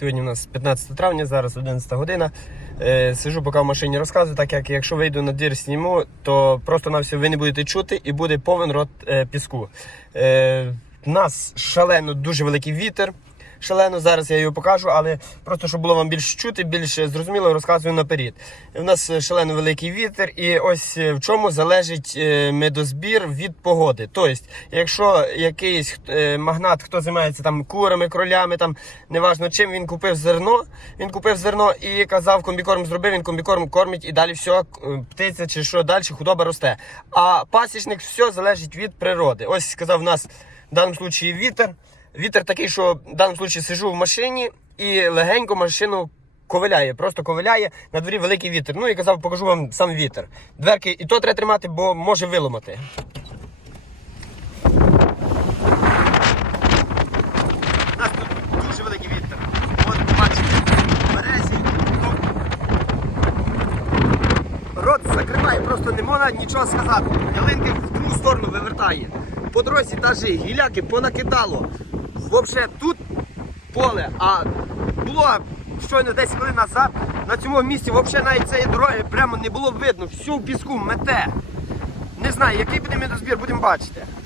Сьогодні у нас 15 травня, зараз 11 година. Е, сижу поки в машині розказую, так як якщо вийду на двір сніму, то просто на все ви не будете чути і буде повен рот е, піску. Е, у нас шалено дуже великий вітер. Шалено, зараз я його покажу, але просто щоб було вам більш чути, більш зрозуміло, розказую наперед. У нас е, шалено великий вітер, і ось е, в чому залежить е, медозбір від погоди. Тобто, якщо якийсь магнат, хто займається там курами, кролями, там неважно чим, він купив зерно, він купив зерно і казав, комбікорм зробив, він комбікорм кормить і далі все, птиця чи що далі, худоба росте. А пасічник все залежить від природи. Ось сказав у нас в даному випадку вітер. Вітер такий, що в даному випадку сижу в машині і легенько машину ковиляє, просто ковиляє. На дворі великий вітер. Ну і казав, покажу вам сам вітер. Дверки і то треба тримати, бо може тут дуже великий вітер. От бачите, березі. ну, Рот закриває, просто не можна нічого сказати. Ялинки в другу сторону вивертає. По дорозі навіть гіляки понакидало. Взагалі тут поле, а було щойно 10 хвилин назад на цьому місці взагалі навіть цієї дороги прямо не було видно. Всю піску мете. Не знаю, який буде медозбір, будемо бачити.